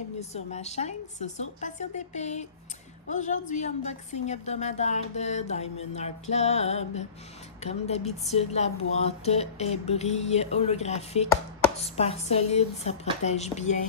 bienvenue sur ma chaîne Soso Passion d'épée. Aujourd'hui, unboxing hebdomadaire de Diamond Art Club. Comme d'habitude, la boîte est brille holographique, super solide, ça protège bien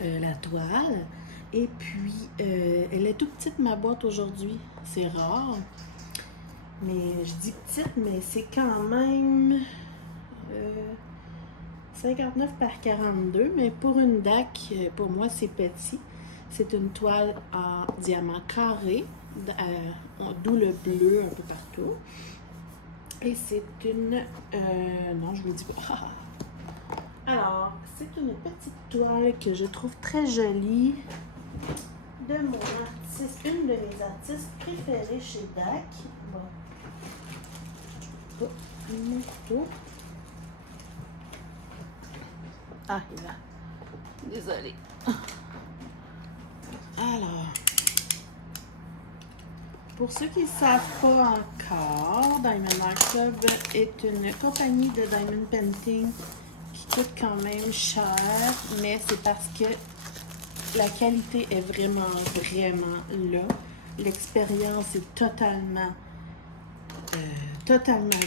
la toile. Et puis, elle est toute petite ma boîte aujourd'hui, c'est rare. Mais je dis petite, mais c'est quand même 59 par 42, mais pour une DAC, pour moi, c'est petit. C'est une toile en diamant carré, d'où le bleu un peu partout. Et c'est une... non, je vous dis pas. Alors, c'est une petite toile que je trouve très jolie de mon artiste, une de mes artistes préférées chez DAC. Bon. Oh, une moto. Ah, il est là. Désolée. Alors, pour ceux qui ne savent pas encore, Diamond Art Club est une compagnie de diamond painting qui coûte quand même cher, mais c'est parce que la qualité est vraiment là. L'expérience est totalement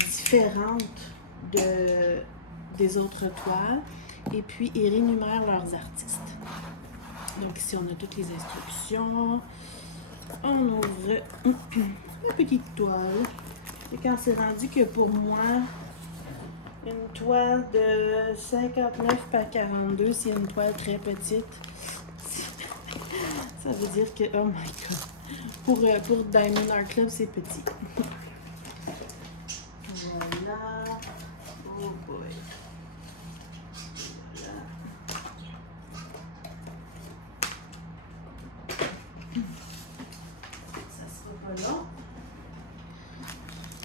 différente des autres toiles. Et puis, ils rémunèrent leurs artistes. Donc ici, on a toutes les instructions. On ouvre une petite toile. Et quand c'est rendu que pour moi, une toile de 59 par 42, c'est une toile très petite. Ça veut dire que, oh my god, pour Diamond Art Club, c'est petit. Voilà. Oh boy.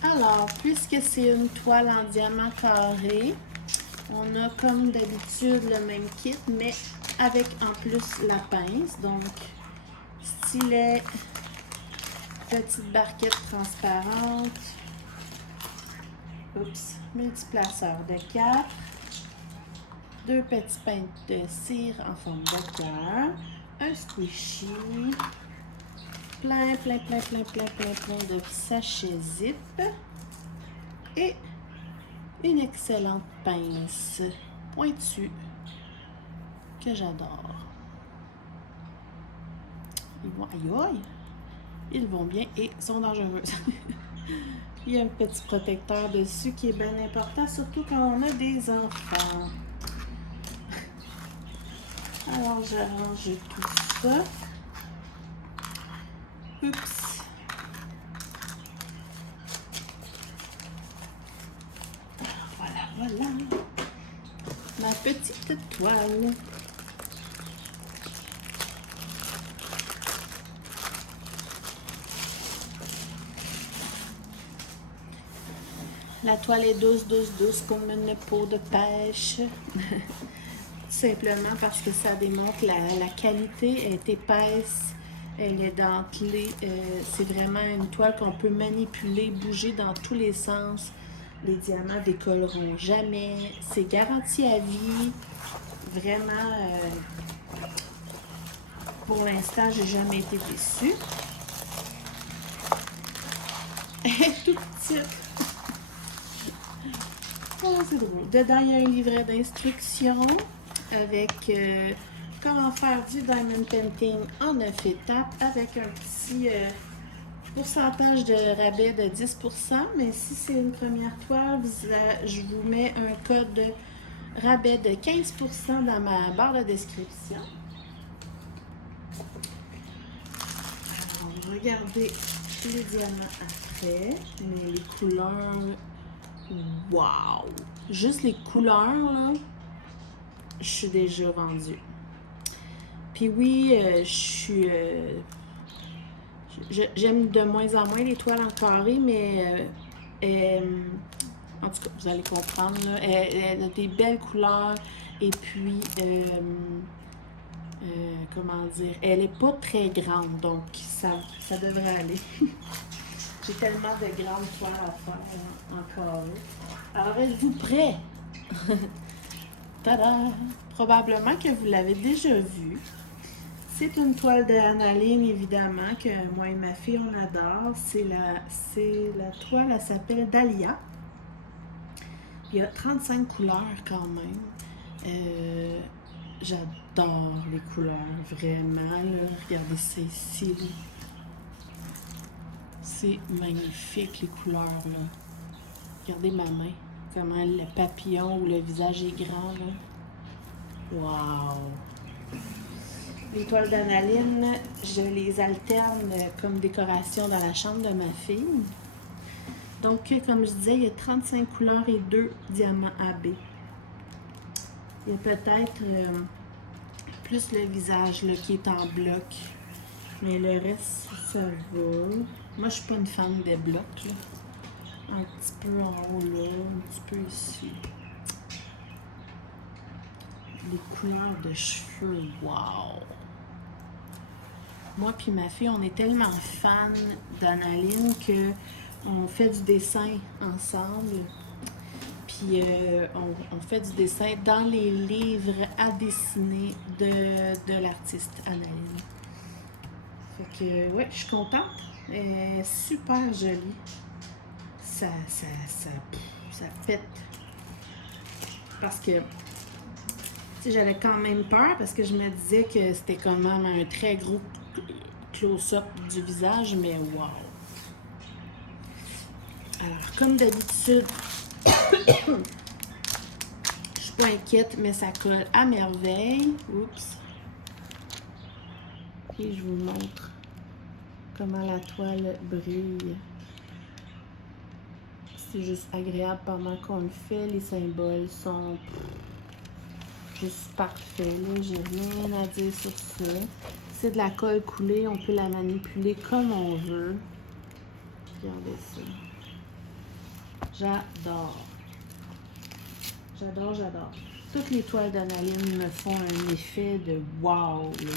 Alors, puisque c'est une toile en diamant carré, on a comme d'habitude le même kit, mais avec en plus la pince. Donc, stylet, petite barquette transparente, multiplaceur de 4, deux petites pinces de cire en forme de cœur, un squishy, plein de sachets zip et une excellente pince pointue que j'adore. Ils vont bien et sont dangereux. Il y a un petit protecteur dessus qui est bien important, surtout quand on a des enfants. Alors, j'arrange tout ça. Oups. Voilà. Ma petite toile. La toile est douce comme une peau de pêche. Simplement parce que ça démontre la qualité. Elle est épaisse, elle est dentelée. C'est vraiment une toile qu'on peut manipuler, bouger dans tous les sens. Les diamants décolleront jamais. C'est garanti à vie. Vraiment, pour l'instant, j'ai jamais été déçue. Elle est toute petite. Oh, c'est drôle. Dedans, il y a un livret d'instructions avec comment faire du diamond painting en 9 étapes avec un petit pourcentage de rabais de 10%. Mais si c'est une première toile, je vous mets un code de rabais de 15% dans ma barre de description. Alors, on va regarder les diamants après, mais les couleurs, wow! Juste les couleurs, là, je suis déjà vendue. Puis oui, j'aime de moins en moins les toiles en carré, mais en tout cas, vous allez comprendre, là, elle a des belles couleurs et puis, comment dire, elle n'est pas très grande, donc ça devrait aller. J'ai tellement de grandes toiles à faire en carré. Alors, êtes-vous prêts? Tada! Probablement que vous l'avez déjà vu. C'est une toile d'analine, évidemment, que moi et ma fille, on adore. C'est la toile, elle s'appelle Dahlia. Il y a 35 couleurs quand même. J'adore les couleurs, vraiment. Là. Regardez ça ici. Là. C'est magnifique, les couleurs. Là. Regardez ma main, comment le papillon ou le visage est grand. Là. Wow! Les toiles d'analine, je les alterne comme décoration dans la chambre de ma fille. Donc, comme je disais, il y a 35 couleurs et 2 diamants AB. Il y a peut-être plus le visage là, qui est en bloc. Mais le reste, ça va. Moi, je suis pas une fan des blocs. Là. Un petit peu en haut là, un petit peu ici. Les couleurs de cheveux, wow! Moi puis ma fille, on est tellement fans d'Analine que on fait du dessin ensemble. Puis on fait du dessin dans les livres à dessiner de l'artiste Analine. Fait que, ouais, je suis contente. Elle est super jolie. Ça pète. Parce que j'avais quand même peur parce que je me disais que c'était quand même un très gros close-up du visage, mais wow! Alors, comme d'habitude, je suis pas inquiète, mais ça colle à merveille. Oups! Et je vous montre comment la toile brille. C'est juste agréable pendant qu'on le fait. Les symboles sont juste parfaits. J'ai rien à dire sur ça. C'est de la colle coulée. On peut la manipuler comme on veut. Regardez ça. J'adore. J'adore, j'adore. Toutes les toiles d'analine me font un effet de wow. Là.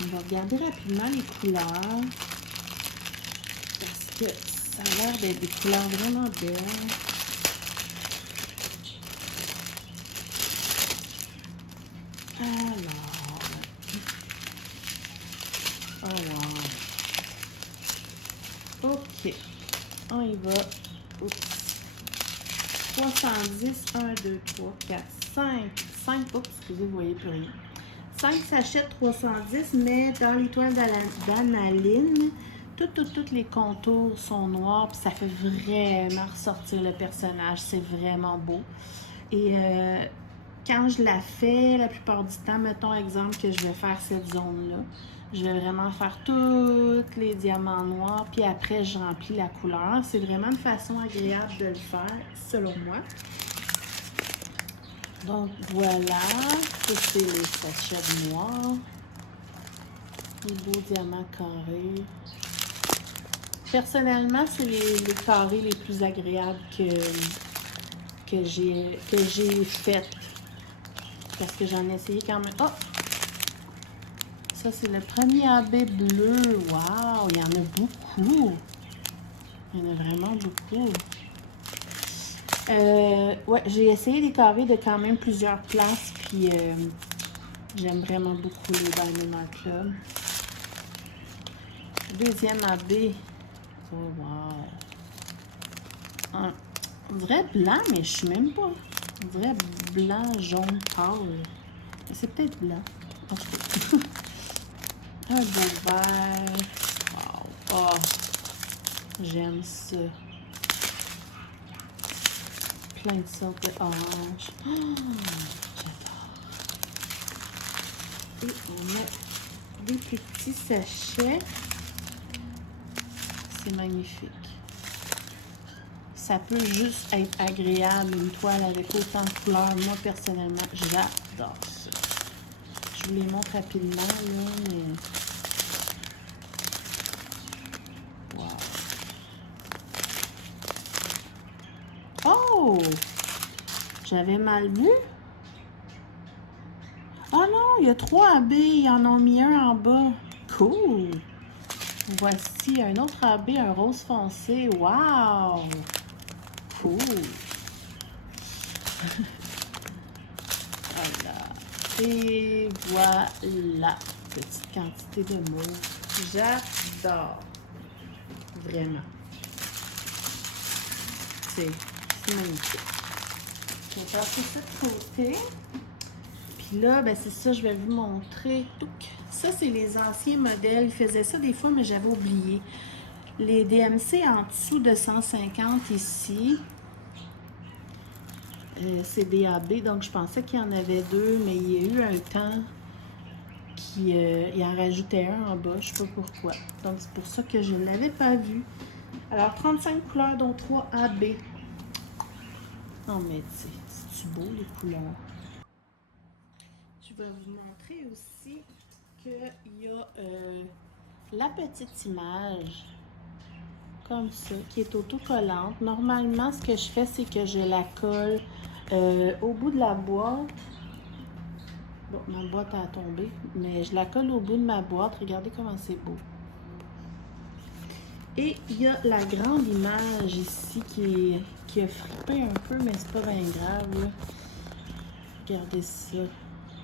On va regarder rapidement les couleurs. Parce que ça a l'air d'être des couleurs vraiment belles. Alors. Oh wow. OK. On y va. Oups. 70, 1, 2, 3, 4, 5. 5, oups, excusez, vous voyez plus rien. 5 sachets de 310, mais dans les toiles d'analine, tous les contours sont noirs, puis ça fait vraiment ressortir le personnage. C'est vraiment beau. Et quand je la fais, la plupart du temps, mettons exemple que je vais faire cette zone-là, je vais vraiment faire tous les diamants noirs, puis après, je remplis la couleur. C'est vraiment une façon agréable de le faire, selon moi. Donc, voilà. Ça, c'est les sachets noirs. Les beaux diamants carrés. Personnellement, c'est les carrés les plus agréables que j'ai fait. Parce que j'en ai essayé quand même. Oh! Ça, c'est le premier AB bleu. Wow! Il y en a beaucoup. Il y en a vraiment beaucoup. Ouais, j'ai essayé des carrés de quand même plusieurs places. Puis, j'aime vraiment beaucoup les Diamond Art Club. Deuxième AB. Oh, wow! On dirait blanc, mais je suis même pas. On dirait blanc, jaune, pâle. C'est peut-être blanc. En tout cas. Un beau vert. Wow. Oh, j'aime ça. Plein de sortes de orange. Oh, j'adore. Et on a des petits sachets. C'est magnifique. Ça peut juste être agréable, une toile avec autant de couleurs. Moi, personnellement, j'adore ça. Je vous les montre rapidement, là, mais... Oh! J'avais mal vu. Oh non, il y a 3 AB. Ils en ont mis un en bas. Cool! Voici un autre AB, un rose foncé. Wow! Cool! Et voilà, petite quantité de mauve. J'adore. Vraiment. C'est magnifique. Je vais passer ça de côté. Puis là, ben c'est ça, je vais vous montrer. Ça, c'est les anciens modèles. Ils faisaient ça des fois, mais j'avais oublié. Les DMC en dessous de 150 ici. C'est DAB, donc je pensais qu'il y en avait deux, mais il y a eu un temps qu'il en rajoutait un en bas, je sais pas pourquoi. Donc c'est pour ça que je ne l'avais pas vu. Alors 35 couleurs, dont 3 AB. Non mais tu sais, c'est-tu beau les couleurs? Je vais vous montrer aussi qu'il y a la petite image comme ça, qui est autocollante. Normalement, ce que je fais, c'est que je la colle au bout de la boîte. Bon, ma boîte a tombé, mais je la colle au bout de ma boîte. Regardez comment c'est beau. Et il y a la grande image ici qui a frippé un peu, mais c'est pas bien grave, là. Regardez ça.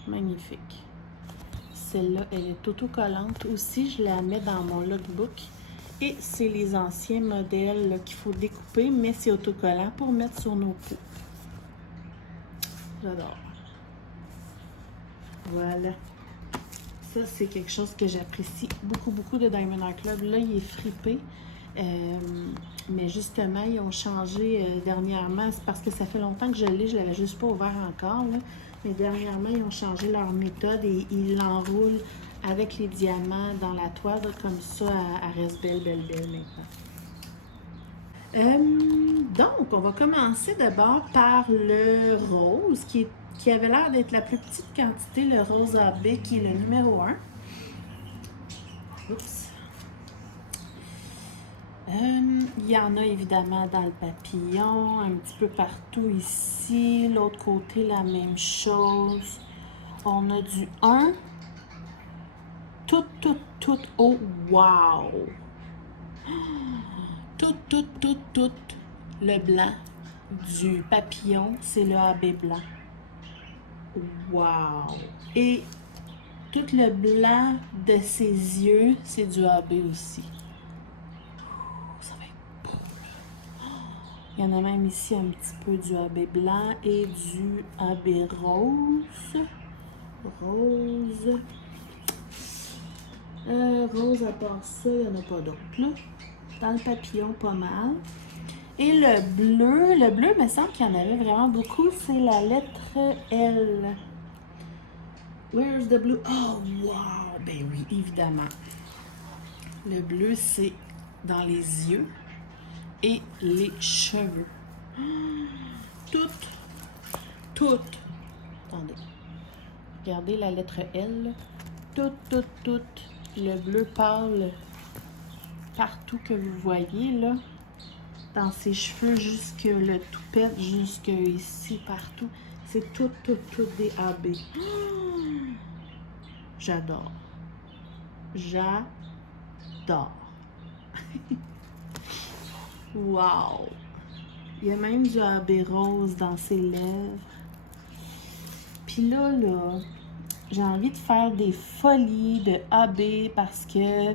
Magnifique. Celle-là, elle est autocollante aussi. Je la mets dans mon lookbook. Et c'est les anciens modèles qu'il faut découper, mais c'est autocollant pour mettre sur nos peaux. J'adore. Voilà. Ça, c'est quelque chose que j'apprécie beaucoup, beaucoup de Diamond Art Club. Là, il est fripé. Mais justement, ils ont changé dernièrement. C'est parce que ça fait longtemps que je l'ai. Je ne l'avais juste pas ouvert encore, là. Mais dernièrement, ils ont changé leur méthode et ils l'enroulent avec les diamants dans la toile. Comme ça, elle reste belle, belle, belle maintenant. Donc, on va commencer d'abord par le rose, qui avait l'air d'être la plus petite quantité, le rose AB, qui est le numéro 1. Oups. Il y en a évidemment dans le papillon, un petit peu partout ici. L'autre côté, la même chose. On a du 1. Tout. Oh, wow! Tout. Le blanc du papillon, c'est le AB blanc. Wow! Et tout le blanc de ses yeux, c'est du AB aussi. Ça va être beau, là. Il y en a même ici un petit peu du AB blanc et du AB rose. Rose, à part ça, il n'y en a pas d'autres, là. Dans le papillon, pas mal. Et le bleu, il me semble qu'il y en avait vraiment beaucoup, c'est la lettre L. Where's the blue? Oh, wow! Ben oui, évidemment. Le bleu, c'est dans les yeux et les cheveux. Tout. Attendez. Regardez la lettre L. Tout. Le bleu pâle partout que vous voyez, là. Dans ses cheveux, jusque le toupette, jusque ici, partout. C'est tout des AB. J'adore. Wow! Il y a même du AB rose dans ses lèvres. Puis là, j'ai envie de faire des folies de AB parce que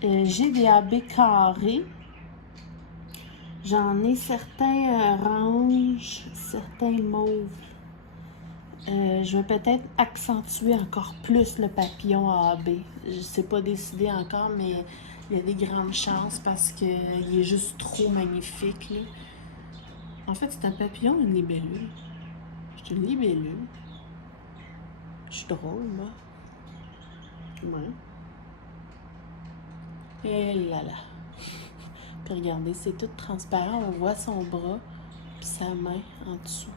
j'ai des AB carrés. J'en ai certains oranges, certains mauves. Je vais peut-être accentuer encore plus le papillon AB. Je ne sais pas décider encore, mais il y a des grandes chances parce qu'il est juste trop magnifique, là. En fait, c'est un papillon, une libellule. C'est une libellule. Je suis drôle, moi. Ouais. Et là. Puis regardez, c'est tout transparent. On voit son bras puis sa main en dessous.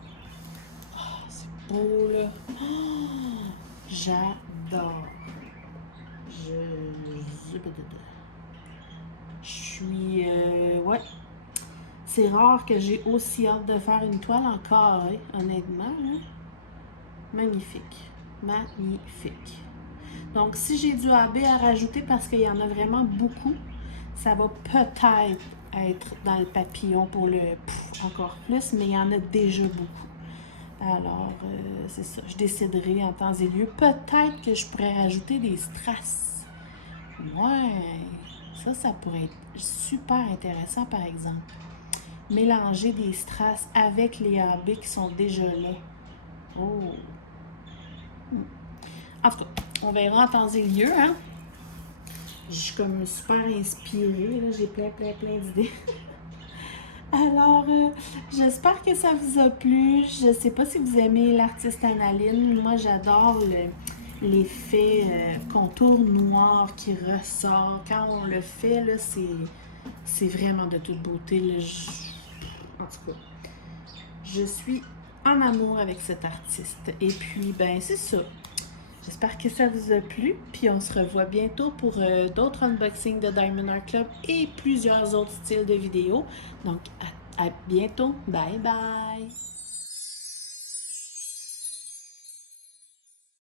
Oh, c'est beau, là. Oh, j'adore. Je suis... ouais. C'est rare que j'ai aussi hâte de faire une toile en carré, honnêtement, là. Magnifique. Donc, si j'ai du AB à rajouter parce qu'il y en a vraiment beaucoup, ça va peut-être être dans le papillon pour le encore plus, mais il y en a déjà beaucoup. Alors, c'est ça. Je déciderai en temps et lieu. Peut-être que je pourrais rajouter des strass. Ouais, ça pourrait être super intéressant, par exemple. Mélanger des strass avec les AB qui sont déjà là. Oh! En tout cas, on verra en temps et lieu, hein? Je suis comme super inspirée, là. J'ai plein d'idées. Alors, j'espère que ça vous a plu. Je sais pas si vous aimez l'artiste analine. Moi, j'adore l'effet contour noir qui ressort. Quand on le fait, là, c'est vraiment de toute beauté. Là. En tout cas, je suis en amour avec cet artiste. Et puis, ben, c'est ça. J'espère que ça vous a plu, puis on se revoit bientôt pour d'autres unboxings de Diamond Art Club et plusieurs autres styles de vidéos. Donc, à bientôt. Bye bye!